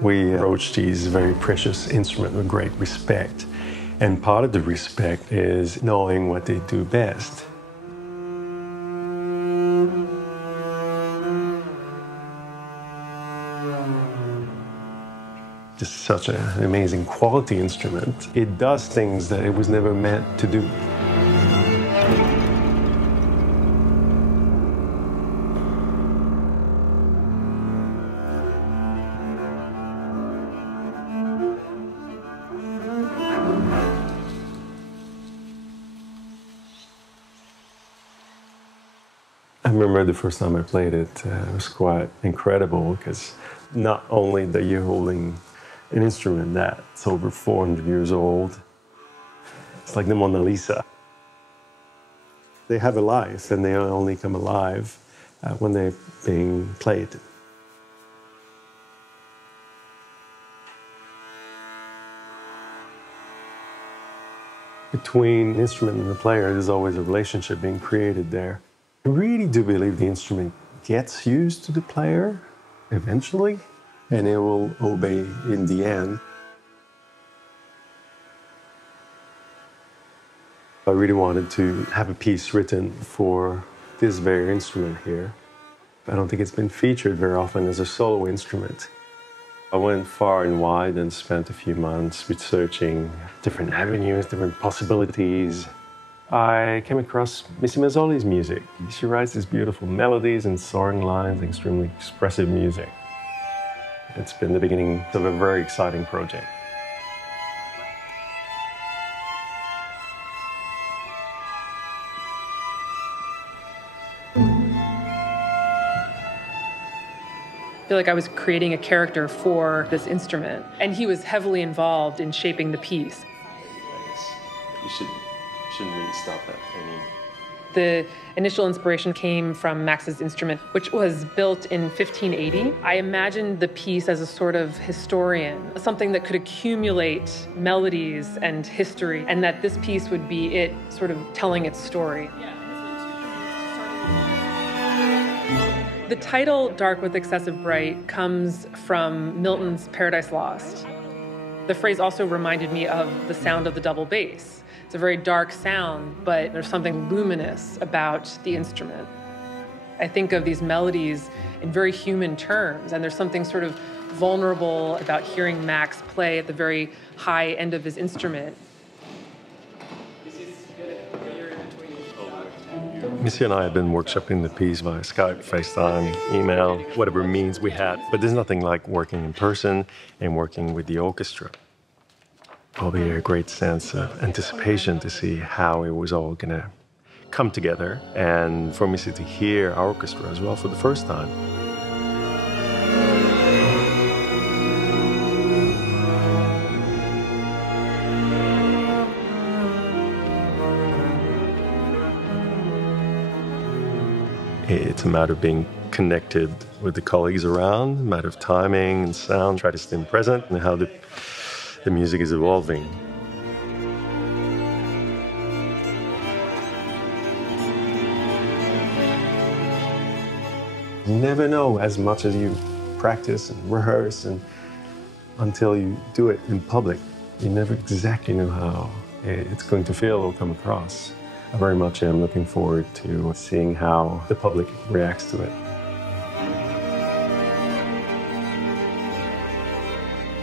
We approach these very precious instruments with great respect. And part of the respect is knowing what they do best. Just such an amazing quality instrument. It does things that it was never meant to do. I remember the first time I played it, it was quite incredible because not only that you're holding an instrument that's over 400 years old, it's like the Mona Lisa. They have a life and they only come alive when they're being played. Between the instrument and the player, there's always a relationship being created there. I really do believe the instrument gets used to the player eventually, and it will obey in the end. I really wanted to have a piece written for this very instrument here. I don't think it's been featured very often as a solo instrument. I went far and wide and spent a few months researching different avenues, different possibilities. I came across Missy Mazzoli's music. She writes these beautiful melodies and soaring lines, extremely expressive music. It's been the beginning of a very exciting project. I feel like I was creating a character for this instrument, and he was heavily involved in shaping the piece. You shouldn't really stop at any. The initial inspiration came from Max's instrument, which was built in 1580. I imagined the piece as a sort of historian, something that could accumulate melodies and history, and that this piece would be it sort of telling its story. The title, Dark with Excessive Bright, comes from Milton's Paradise Lost. The phrase also reminded me of the sound of the double bass. It's a very dark sound, but there's something luminous about the instrument. I think of these melodies in very human terms, and there's something sort of vulnerable about hearing Max play at the very high end of his instrument. Missy and I had been workshopping the piece via Skype, FaceTime, email, whatever means we had. But there's nothing like working in person and working with the orchestra. Probably a great sense of anticipation to see how it was all going to come together, and for Missy to hear our orchestra as well for the first time. It's a matter of being connected with the colleagues around, a matter of timing and sound, try to stay present, and how the music is evolving. You never know as much as you practice and rehearse and until you do it in public. You never exactly know how it's going to feel or come across. I very much am looking forward to seeing how the public reacts to it.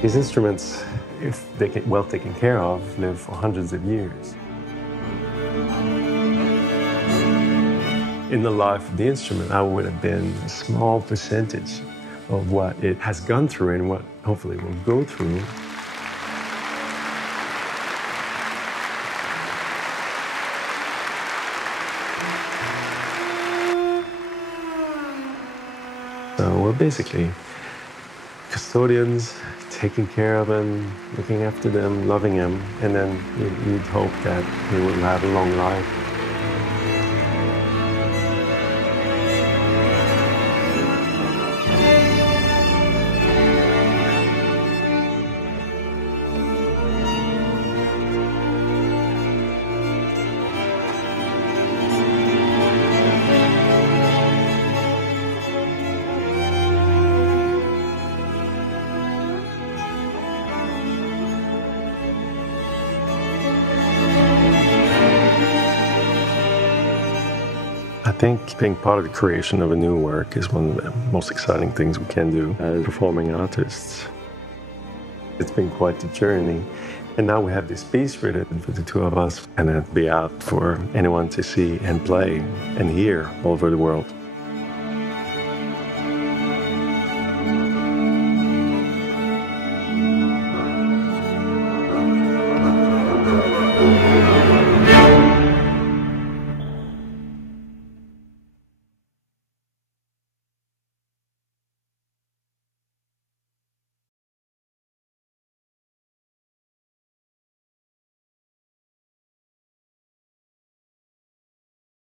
These instruments, if they get well taken care of, live for hundreds of years. In the life of the instrument, I would have been a small percentage of what it has gone through and what hopefully will go through. So we're basically custodians, taking care of them, looking after them, loving them, and then you'd hope that he will have a long life. think being part of the creation of a new work is one of the most exciting things we can do as performing artists. It's been quite a journey. And now we have this piece written for the two of us, and it'll be out for anyone to see and play and hear all over the world.